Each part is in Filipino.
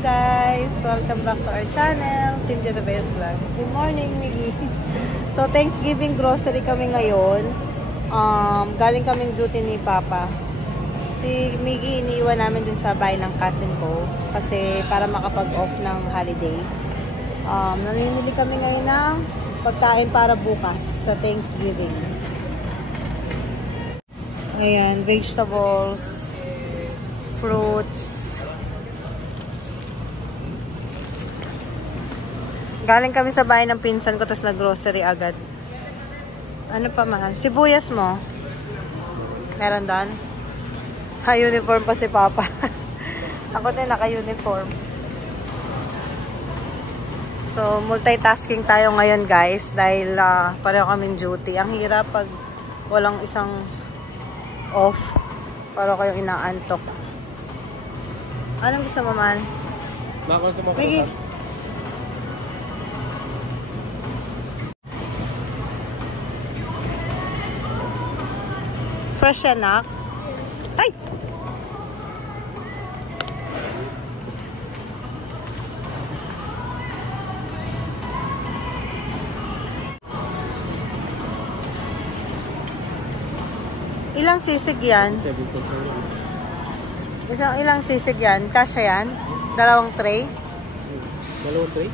guys! Welcome back to our channel, Team Jadabeos Vlog. Good morning, Miggy! So, Thanksgiving grocery kami ngayon. Galing kaming duty ni Papa. Si Miggy, iniiwan namin dun sa bahay ng cousin ko. Kasi para makapag-off ng holiday. Namimili kami ngayon ng pagkain para bukas sa Thanksgiving. Ayan, vegetables, fruits. Galing kami sa bahay ng pinsan ko, tapos nag-grocery agad. Ano pa mahal? Sibuyas mo. Meron doon? Ha-uniform pa si Papa. Ako din naka-uniform. So, multitasking tayo ngayon guys. Dahil pareho kaming duty. Ang hirap pag walang isang off. Para kayong inaantok. Anong gusto mo man? Miggy. Fresh yan, nak? Ay! Ilang sisig yan? Ilang sisig yan? Kasya yan? Dalawang tray? Dalawang tray?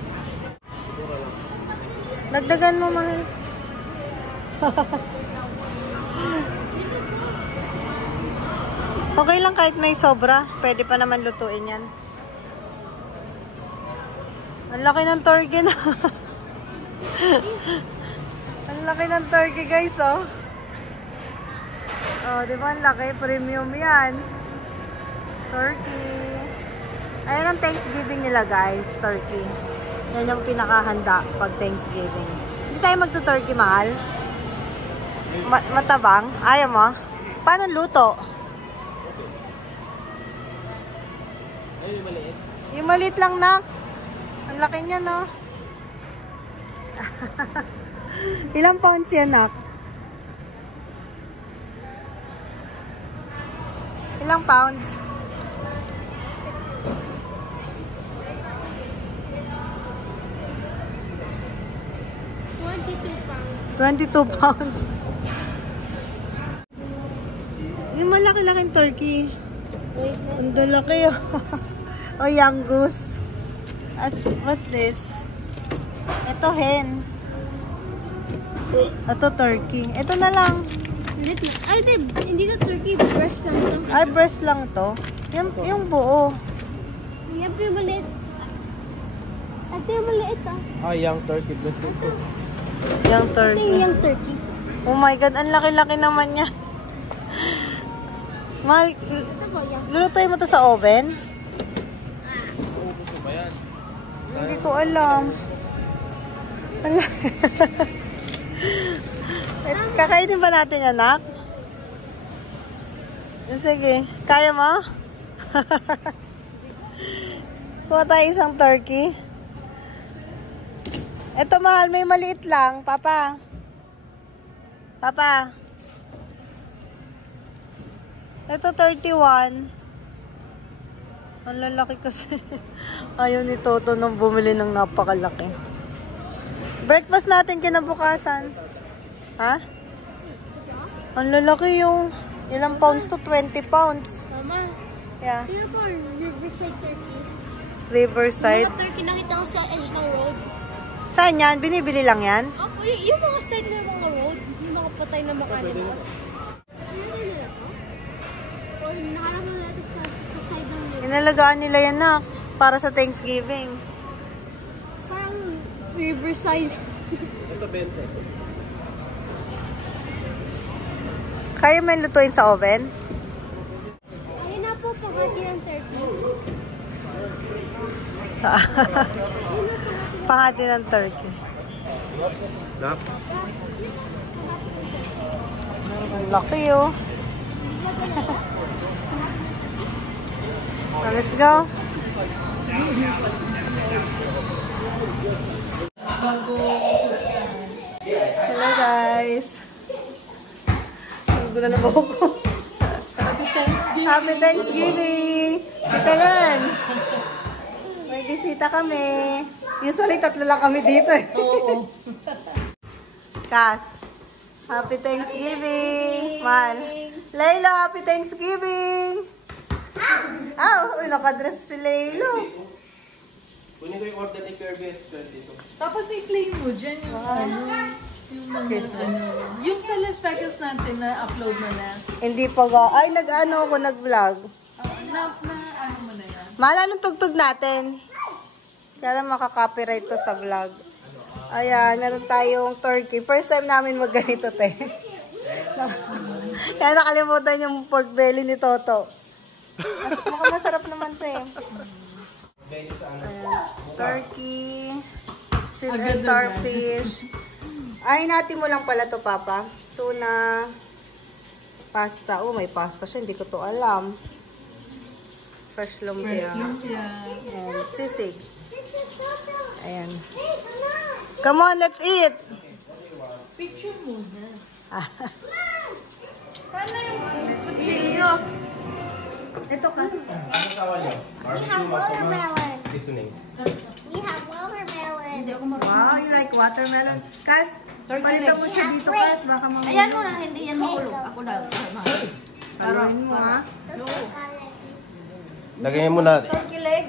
Dagdagan mo, mahal. Okay lang kahit may sobra. Pwede pa naman lutuin yan. Ang laki ng turkey na. Ang laki ng turkey guys, oh. Oh, di ba ang laki? Premium yan. Turkey. Ayan ang Thanksgiving nila guys, turkey. Yan yung pinakahanda pag Thanksgiving. Hindi tayo magto-turkey, mahal. Matabang? Ayaw mo? Paano luto? Ay, yung maliit. Yung maliit lang, nak. Ang laki niya, no? Ilang pounds yan, nak? Ilang pounds? 22 pounds. Yung malaki-laking turkey. Ang dalaki, oh. O, young goose. What's this? Ito, hen. Ito, turkey. Ito na lang. Ay, hindi na turkey. Breast lang ito. Ay, breast lang to. Yung buo. Yan po yung maliit. Ito yung maliit, ah. Ah, young turkey. Breast ito. Young Ito turkey. yung young turkey. Oh my God, ang laki-laki naman niya. Mahal, Ito po, young. lulutuin mo to sa oven? Gusto ba yan? Hindi ko alam. Kakainin ba natin yan, nak? Sige. Kaya mo? Kuha tayo isang turkey. Ito, mahal. May maliit lang. Papa. Papa. Ito, 31. Ang lalaki kasi. Ayaw ni Toto nung bumili ng napakalaki. Breakfast natin kinabukasan. Ha? Ang lalaki yung ilang pounds to? 20 pounds. Mama, Yeah. yun po, Riverside turkey. Riverside. Yung turkey nakita ko sa edge ng road. Saan yan? Binibili lang yan? Opo, yung mga side ng mga road, yung mga patay na mga animals. Nakalap na natin sa side ng road. Inalagaan nila yan, nak. Para sa Thanksgiving. Parang Riverside. Ito, 20. Kaya may lutuin sa oven? Ayun na po, pahati ng turkey. Pahati ng turkey. Nap? Ang laki, oh. So, let's go. Hello, guys. Ang gulo na buhok ko. Happy Thanksgiving! Happy Thanksgiving! Tita Lan! bisita kami. Usually, 3 lang kami dito eh. Oo. Kas, Happy Thanksgiving! Man. Layla, Happy Thanksgiving! Uy, nakadress si Laylo. Kunin ko yung order ni Kirby S22. Tapos i-play mo dyan yung yung mga Christmas. yung sa Las Vegas natin na upload mo na. Hindi pa ga. Ay, nag-vlog. Ano mo na yan? Mahal, anong tugtog natin? Kaya lang makaka-copyright to sa vlog. Ayan, meron tayong turkey. First time namin magganito, te. Kaya nakalimutan yung pork belly ni Toto. Mukhang masarap naman to eh. Ayan, turkey, sweet and sour fish. Ay, natin mo lang pala to, Papa. Tuna, pasta. Oh, may pasta siya. Hindi ko to alam. Fresh lumpia. And sisig. Ayan. Come on, let's eat! Picture muna. Let's eat. Ito ka. Ano tawa niyo? We have watermelon. Seasoning. We have watermelon. Wow, you like watermelon? Kas, palitan mo siya dito, Kas. Baka mamaya. Ayan mo na, hindi yan mahulog. Ako na. Paluin mo, ha? Lagyan mo na Turkey leg.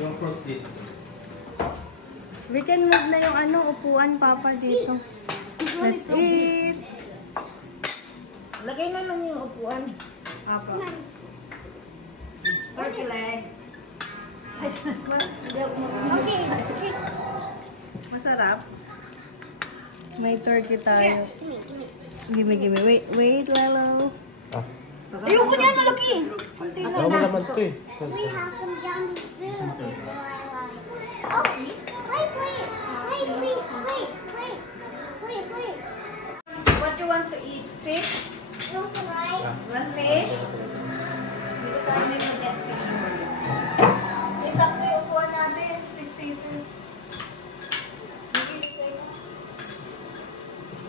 yung fruits dito. We can move na yung upuan, Papa, dito. Let's eat. Lagay na lang yung upuan. Papa. Turkey leg. Okay, Masarap. May turkey tayo. give me. Gimme. Wait, Lalo. Ayoko niyan, malaki. Ako mo naman ito eh. We have some yummy food that I like. Oh, wait. What you want to eat? Fish? Want some rice? One fish? Dito tayo may mag-get fish. Isakto yung upuan natin. 6 seaters.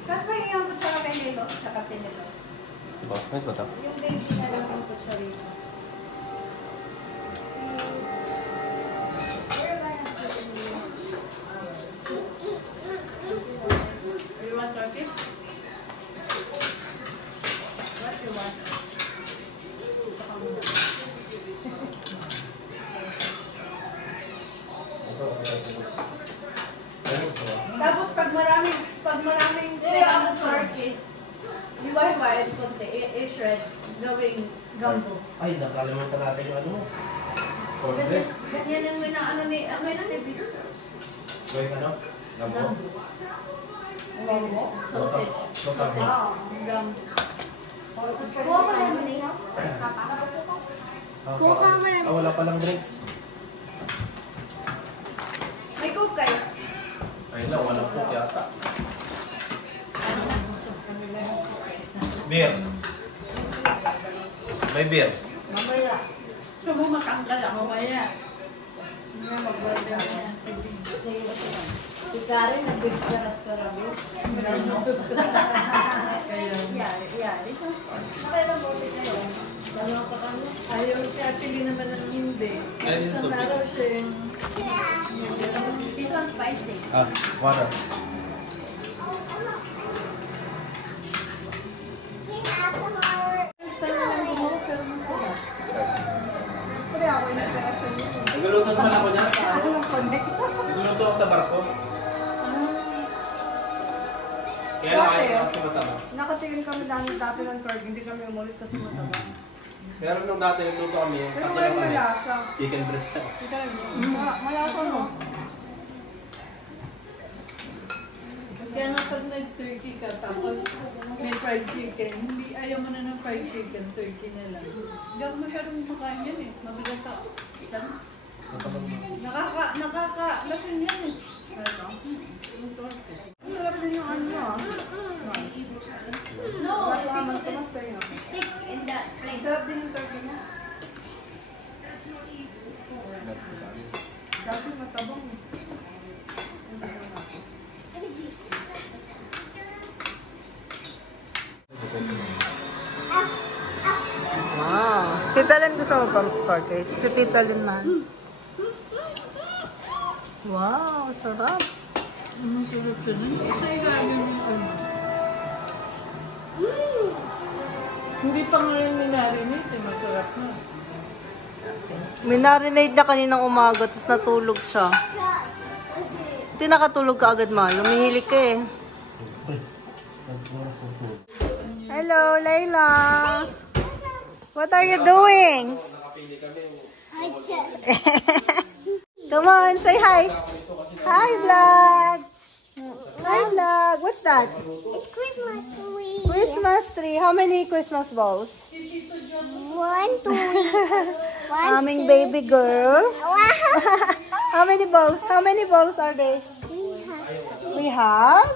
Kasi pa yung kutsara kay Nilo, saka tinilo. Diba? Nice ba ito? Yung baby na lang ang kutsarito. We're gonna put in here. You want turkey? What you want? Tapos pag maraming turkey, hiwa-hiwain konti, i-shred, gawing gumbo. Ay, nakalimutan natin yung ano mo. Cornbread. Ganyan ang ano ni Stevie. Wait, ano? Gabo? Gumbo? Sausage. Sausage. Gumbo. Kuha ka naman niya. Kuha ka naman. Wala palang drinks. May coke kayo? Ay lang, walang cook yata. Beer. May beer. Mamaya. Gusto mo matanggal ako kaya. Hindi mag-order na. Si Karen, nag-discuss ka rabi. Yari. Nakailang bote kayo? Ayaw si Ate Lee naman ng hindi. Ay, Isang tubig. araw siya yung This one's spicy. Water. We have some more. style na lang gumawa, pero masarap. Siyempre ako yung inspirasyon niya. Nagluluto naman ako niya. Nagluluto ako sa barko. Kaya lang ayaw ako sa mataba. Nakatingin kami dati ng curd, hindi kami umulit kasi mataba. Pero nung dati nagluto kami, Pero tatlo may kami. malasa. Chicken breast. Malasa no? Kaya nga pag nag-turkey ka, tapos may fried chicken, hindi ayaw mo na ng fried chicken, turkey na lang. Hindi ako masyadong makain yan eh. Mabigat ako. Nakaka-lasing yan eh. Ito. Yung turkey. Ang sarap din yung ano ah. No, Mas sa'yo. Stick in that plate. Sarap din yung turkey niya. Dati matabang eh. Wow. Tita Len gusto mo pa turkey? Si Tita Len man. Wow, sarap. Masarap siya dun. Sa ilalim yung ano. Hindi pa ngayon minarinate eh. Masarap na. Minarinate na kaninang umaga, tapos natulog siya. Hindi nakatulog ka agad, ma. Lumihilig ka eh. Hello, Layla. What are you doing? Hi, Chet. Come on, say hi. Hi, vlog. Hi, vlog. What's that? It's Christmas tree. Christmas tree. How many Christmas balls? 1, 2, 1, Aming baby girl. Wow. How many balls? How many balls are they? We have.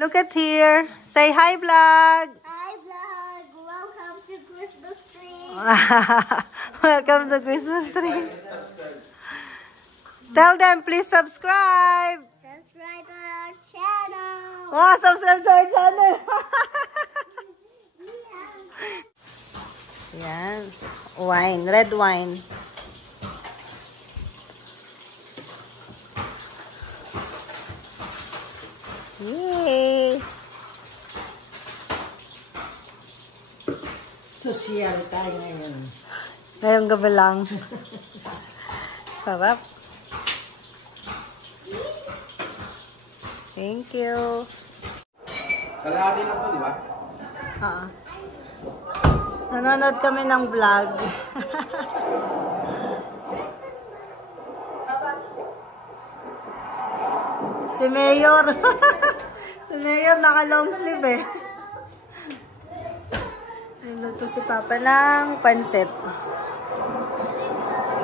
Look at here. Say hi, vlog. Hi, vlog. Welcome to Christmas tree. Welcome to Christmas tree. Tell them, please subscribe. Subscribe to our channel. Wow, subscribe to our channel. Yan. Wine. Red wine. Yay! Social tayo ngayon. Ngayong gabi lang. Sarap. Thank you. Kalahati lang po, di ba? Nanonood kami ng vlog. Si Mayor. Si Mayor naka long sleeve eh. Niluto si Papa ng pansit.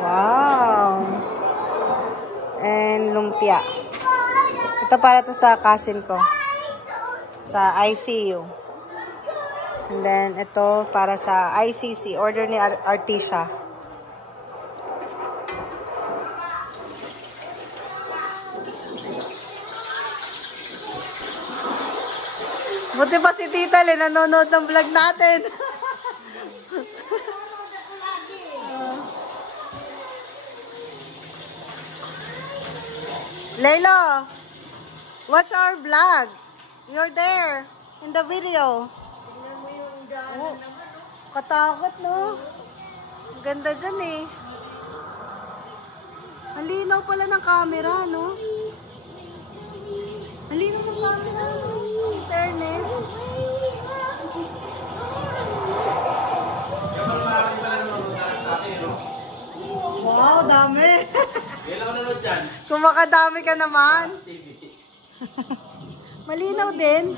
Wow. And lumpia. Ito para to sa cousin ko. Sa ICU. And then, ito para sa ICC. Order ni Artisha. Buti pa si Tita Len, nanonood ng vlog natin. Laylo, watch our vlog. You're there in the video. Oh, katakot, no? Ang ganda dyan eh. Ang linaw pala ng camera, no? Ang linaw ng camera, no? In fairness. Kaya marami pala nanonood sa akin, no? Wow, dami. Kailan ako nanonood dyan? Kung makadami ka naman. TV. Malinaw din.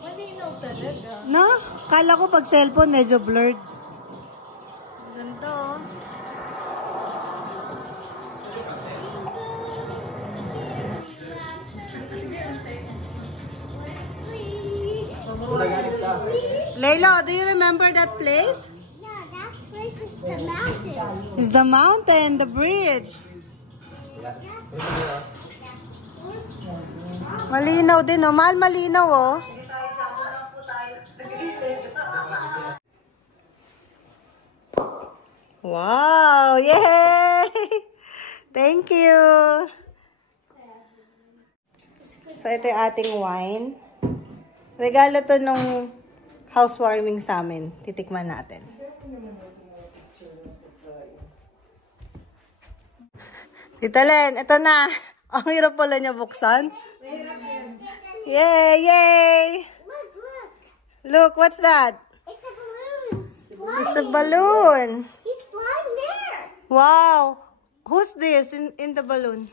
Malinaw talaga. No? Kala ko pag cellphone medyo blurred. Ganda oh. Layla, do you remember that place? Yeah, that place is the mountain. It's the mountain, the bridge. Malinaw din oh. Mahal malinaw oh. Wow! Yay! Thank you! So, ito yung ating wine. Regalo to nung housewarming sa amin. Titikman natin. Tita Len, ito na. Ang hirap pala niya buksan. Yay! Yay! Look, look. Look, what's that? It's a balloon. It's a balloon. He's flying there. Wow! Who's this in the balloon?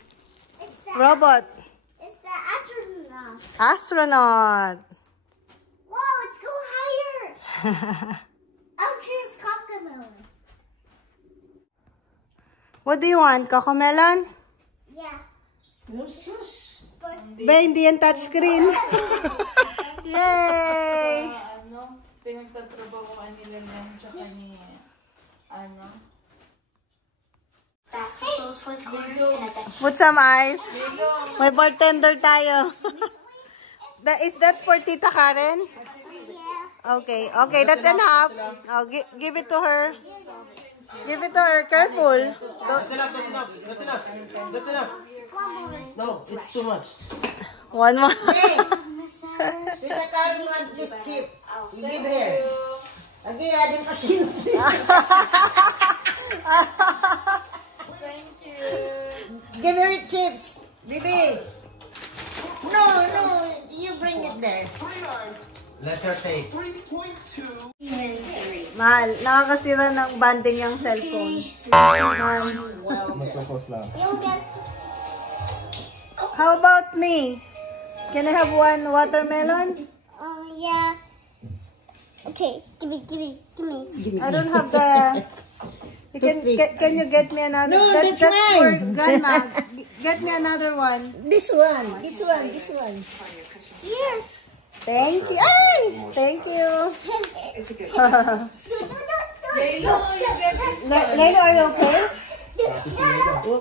It's the Robot. It's the astronaut. Astronaut. Whoa, let's go higher. I'll choose Cocomelon. What do you want? Cocomelon? Yeah. Sus! Ba, hindi yan touchscreen. Yay! Pinagtatrabahoan nila lang tsaka ni, That's the soul's fourth quarter, and that's Put some ice. May bartender tayo. Is that for Tita Karen? yeah. Okay. Okay, that's enough. Oh, give it to her. Give it to her. Careful. That's enough, that's enough, that's enough. That's enough. No, it's too much. One more. Tita Karen want this chip. You give her. Lagi, ading pasin. Thank you. Give her chips. Bibi. No, you bring it there. Let her take. Mahal, nakakasira ng banding yung cellphone. Mahal. Magpapos lang. How about me? Can I have one watermelon? Yeah. Okay, give me. I don't have the... Can you get me another? No, that's for mine. Grandma. Get me another one. This one. Yes. Thank you. Ay! Thank you. Laylo, you get this. Lalo, are you okay?